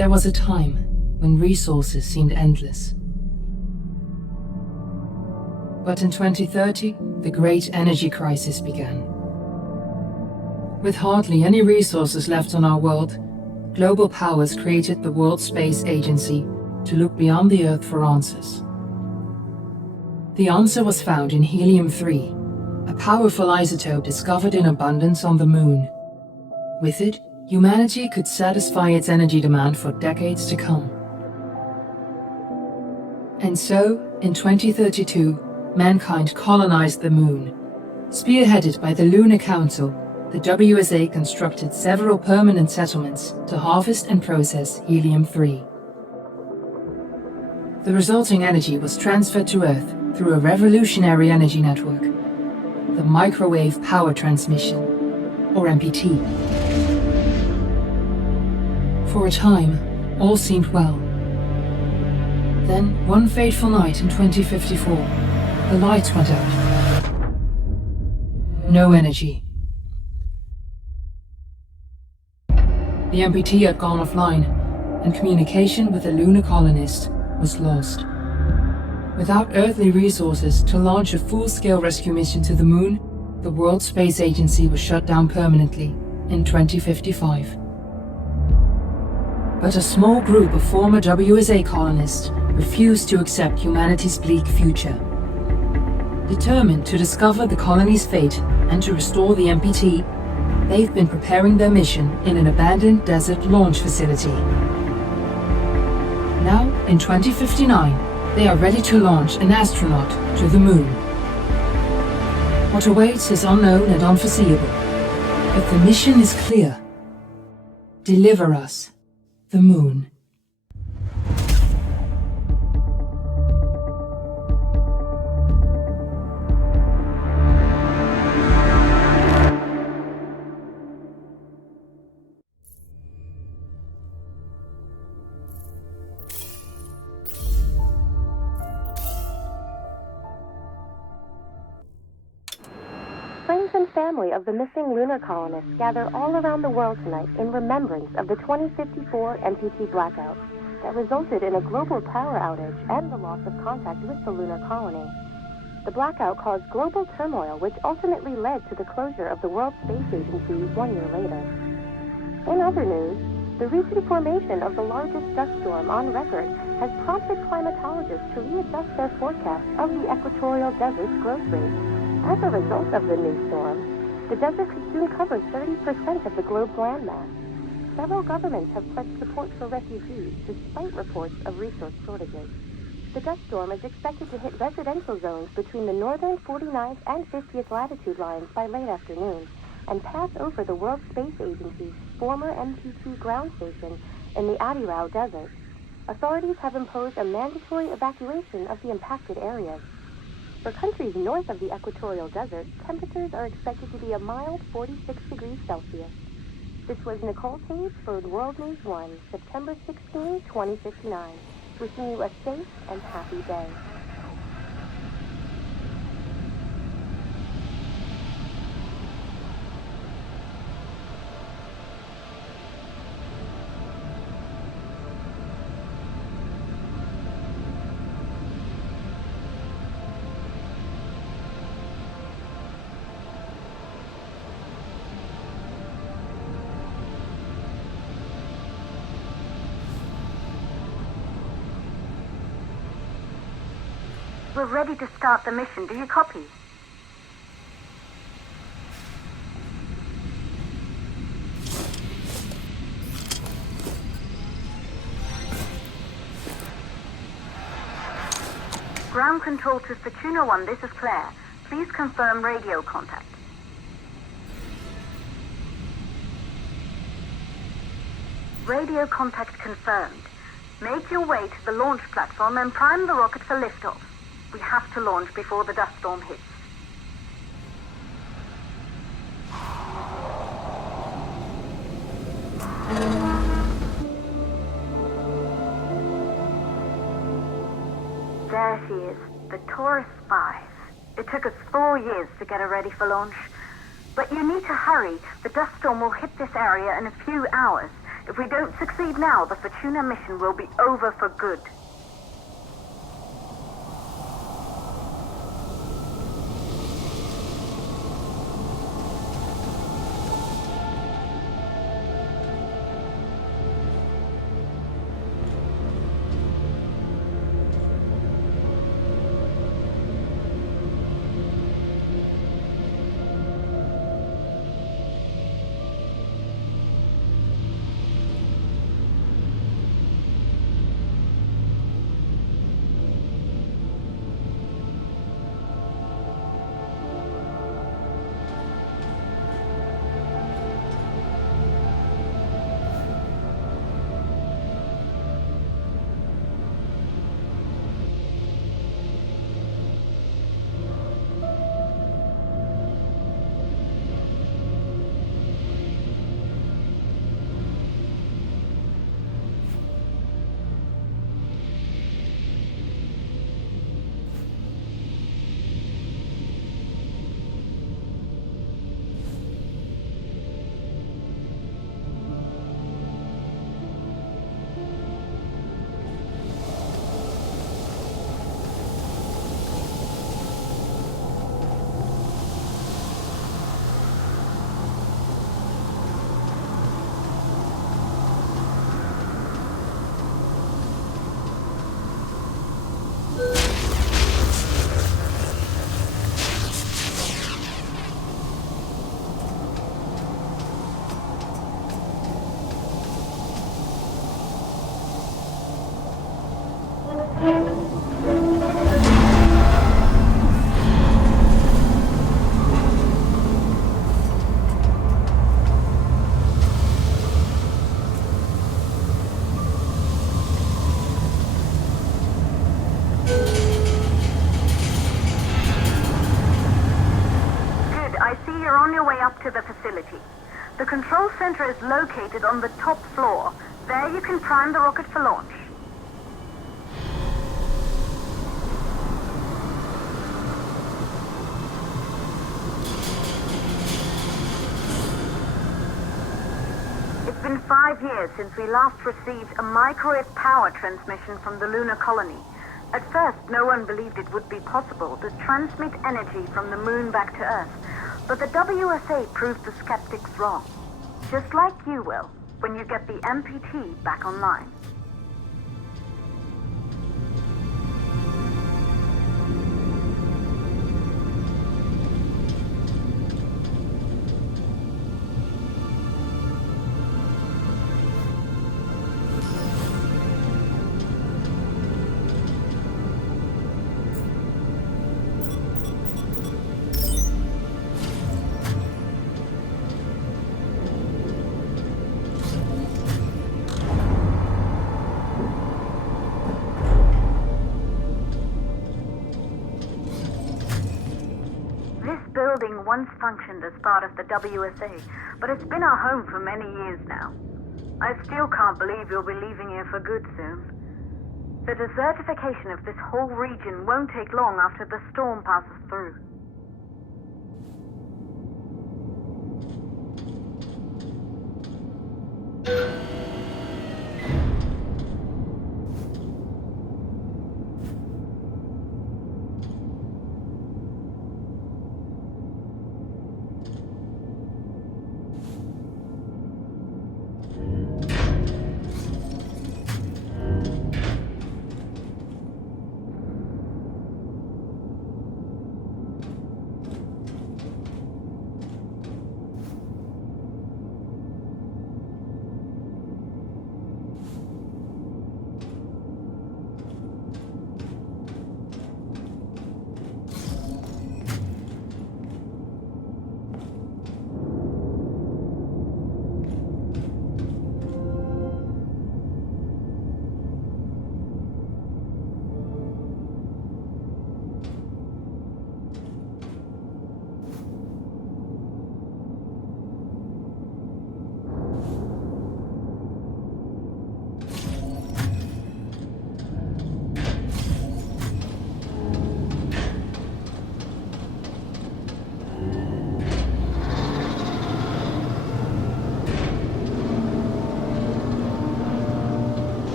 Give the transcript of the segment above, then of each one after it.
There was a time when resources seemed endless. But in 2030, the great energy crisis began. With hardly any resources left on our world, global powers created the World Space Agency to look beyond the Earth for answers. The answer was found in helium-3, a powerful isotope discovered in abundance on the Moon. With it, humanity could satisfy its energy demand for decades to come. And so, in 2032, mankind colonized the Moon. Spearheaded by the Lunar Council, the WSA constructed several permanent settlements to harvest and process helium-3. The resulting energy was transferred to Earth through a revolutionary energy network, the Microwave Power Transmission, or MPT. For a time, all seemed well. Then, one fateful night in 2054, the lights went out. No energy. The MPT had gone offline, and communication with the lunar colonist was lost. Without earthly resources to launch a full-scale rescue mission to the Moon, the World Space Agency was shut down permanently in 2055. But a small group of former WSA colonists refused to accept humanity's bleak future. Determined to discover the colony's fate and to restore the MPT, they've been preparing their mission in an abandoned desert launch facility. Now, in 2059, they are ready to launch an astronaut to the Moon. What awaits is unknown and unforeseeable, but the mission is clear. Deliver us the Moon. Friends and family of the missing lunar colonists gather all around the world tonight in remembrance of the 2054 MPT blackout that resulted in a global power outage and the loss of contact with the lunar colony. The blackout caused global turmoil, which ultimately led to the closure of the World Space Agency 1 year later. In other news, the recent formation of the largest dust storm on record has prompted climatologists to readjust their forecast of the equatorial desert's growth rate. As a result of the new storm, the desert could soon cover 30% of the globe's landmass. Several governments have pledged support for refugees despite reports of resource shortages. The dust storm is expected to hit residential zones between the northern 49th and 50th latitude lines by late afternoon and pass over the World Space Agency's former MPT ground station in the Adirau Desert. Authorities have imposed a mandatory evacuation of the impacted areas. For countries north of the equatorial desert, temperatures are expected to be a mild 46 degrees Celsius. This was Nicole Tate for World News 1, September 16, 2059. Wishing you a safe and happy day. We're ready to start the mission. Do you copy? Ground control to Fortuna 1, this is Claire. Please confirm radio contact. Radio contact confirmed. Make your way to the launch platform and prime the rocket for liftoff. We have to launch before the dust storm hits. There she is, the Taurus 5. It took us 4 years to get her ready for launch. But you need to hurry. The dust storm will hit this area in a few hours. If we don't succeed now, the Fortuna mission will be over for good. To the facility. The control center is located on the top floor. There you can prime the rocket for launch. It's been 5 years since we last received a microwave power transmission from the lunar colony. At first, no one believed it would be possible to transmit energy from the moon back to Earth. But the WSA proved the skeptics wrong. Just like you will, when you get the MPT back online. Building once functioned as part of the WSA, but it's been our home for many years now. I still can't believe you'll be leaving here for good soon. The desertification of this whole region won't take long after the storm passes through.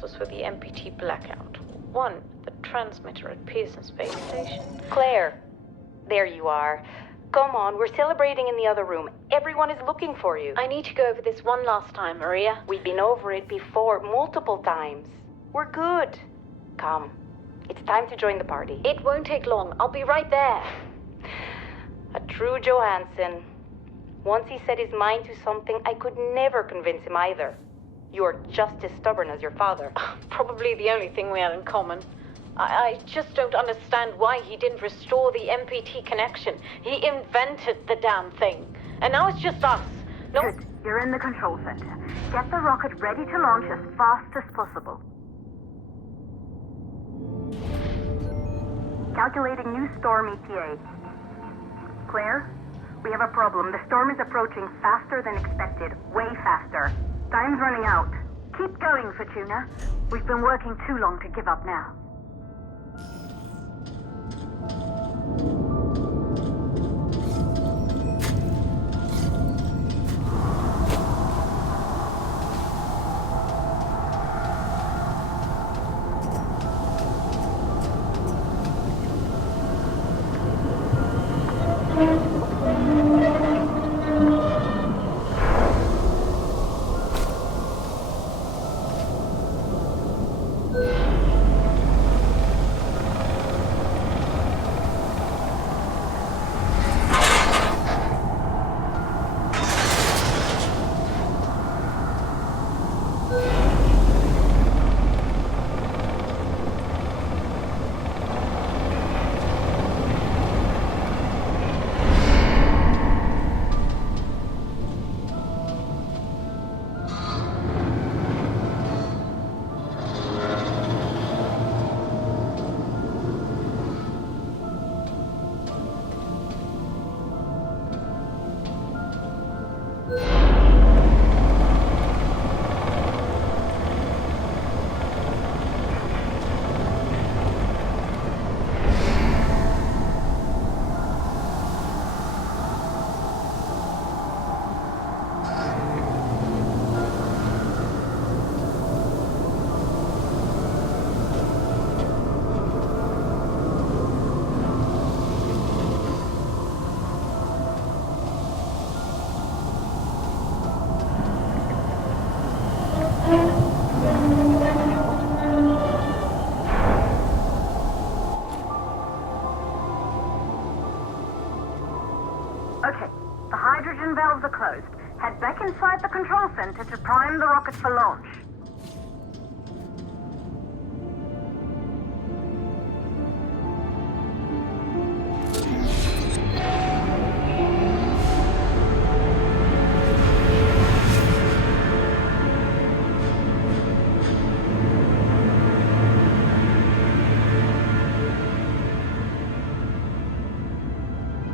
sources for the MPT blackout. One, the transmitter at Pearson Space Station. Claire, there you are. Come on, we're celebrating in the other room. Everyone is looking for you. I need to go over this one last time, Maria. We've been over it before, multiple times. We're good. Come, it's time to join the party. It won't take long. I'll be right there. A true Johansson. Once he set his mind to something, I could never convince him either. You're just as stubborn as your father. Probably the only thing we had in common. I just don't understand why he didn't restore the MPT connection. He invented the damn thing. And now it's just us. No. Good. You're in the control center. Get the rocket ready to launch as fast as possible. Calculating new storm ETA. Claire, we have a problem. The storm is approaching faster than expected. Way faster. Time's running out. Keep going, Fortuna. We've been working too long to give up now. Valves are closed. Head back inside the control center to prime the rocket for launch.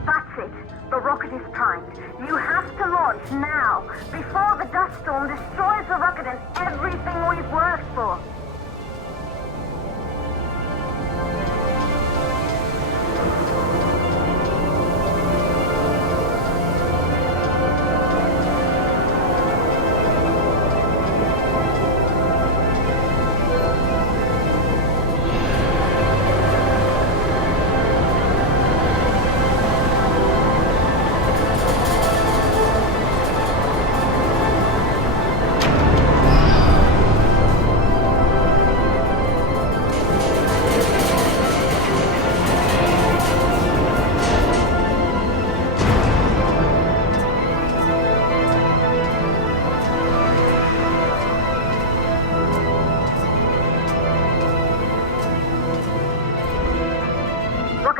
That's it. The rocket is primed. You have to launch now, before the dust storm destroys the rocket and everything we've worked for.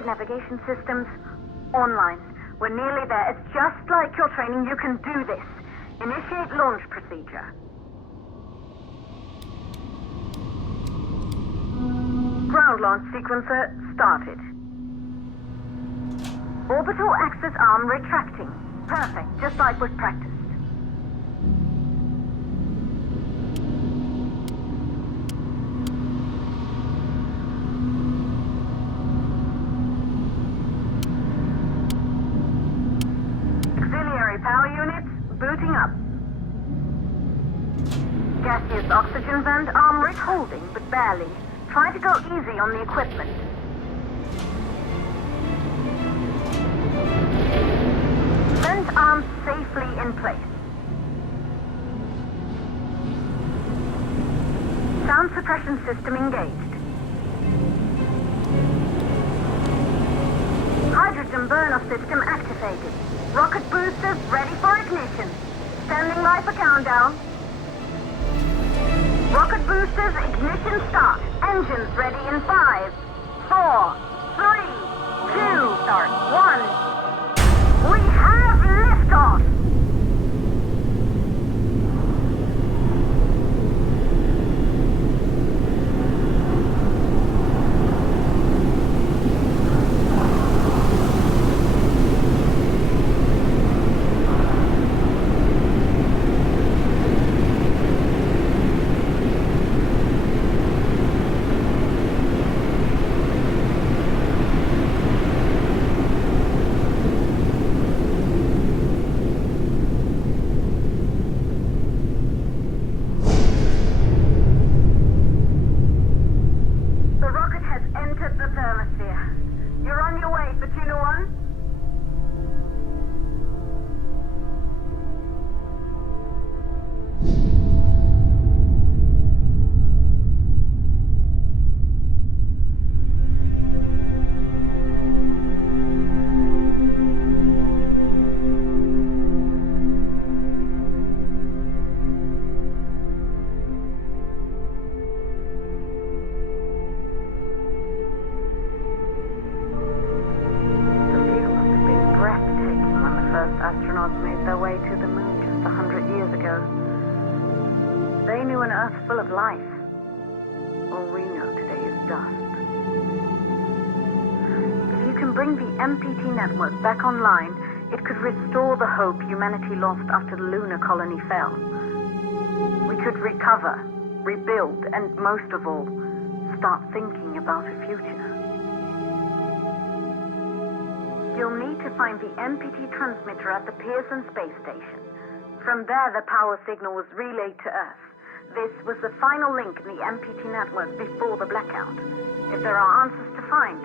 Navigation systems online. We're nearly there. It's just like your training. You can do this. Initiate launch procedure. Ground launch sequencer started. Orbital axis arm retracting. Perfect, just like we've practiced. Power units booting up. Gaseous oxygen vent armor is holding, but barely. Try to go easy on the equipment. Vent arms safely in place. Sound suppression system engaged. Hydrogen burner system activated. Rocket boosters ready for ignition. Standing by for countdown. Rocket boosters ignition start. Engines ready in 5, 4, 3, 2, start, 1. We have liftoff! Astronauts made their way to the moon just 100 years ago. They knew an Earth full of life. All we know today is dust. If you can bring the MPT network back online, it could restore the hope humanity lost after the lunar colony fell. We could recover, rebuild, and most of all, start thinking about a future. You'll need to find the MPT transmitter at the Pearson space station. From there, the power signal was relayed to Earth. This was the final link in the MPT network before the blackout. If there are answers to find,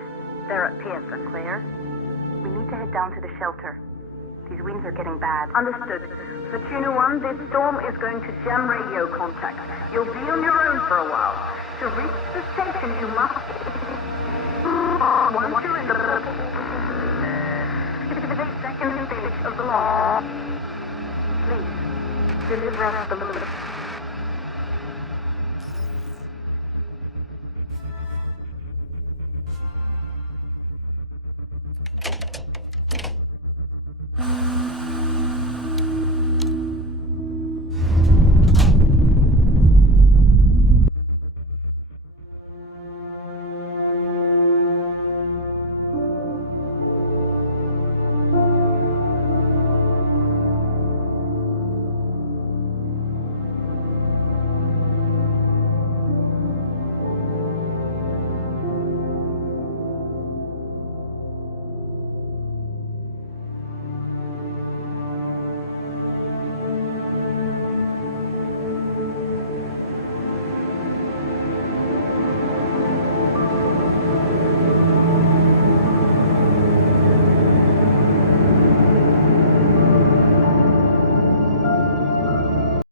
they're at Pearson. Claire, we need to head down to the shelter. These winds are getting bad. Understood. Fortuna 1, this storm is going to jam radio contact. You'll be on your own for a while. To reach the station, you must... Once you're in the... 58 second stage of the launch. Please, deliver us the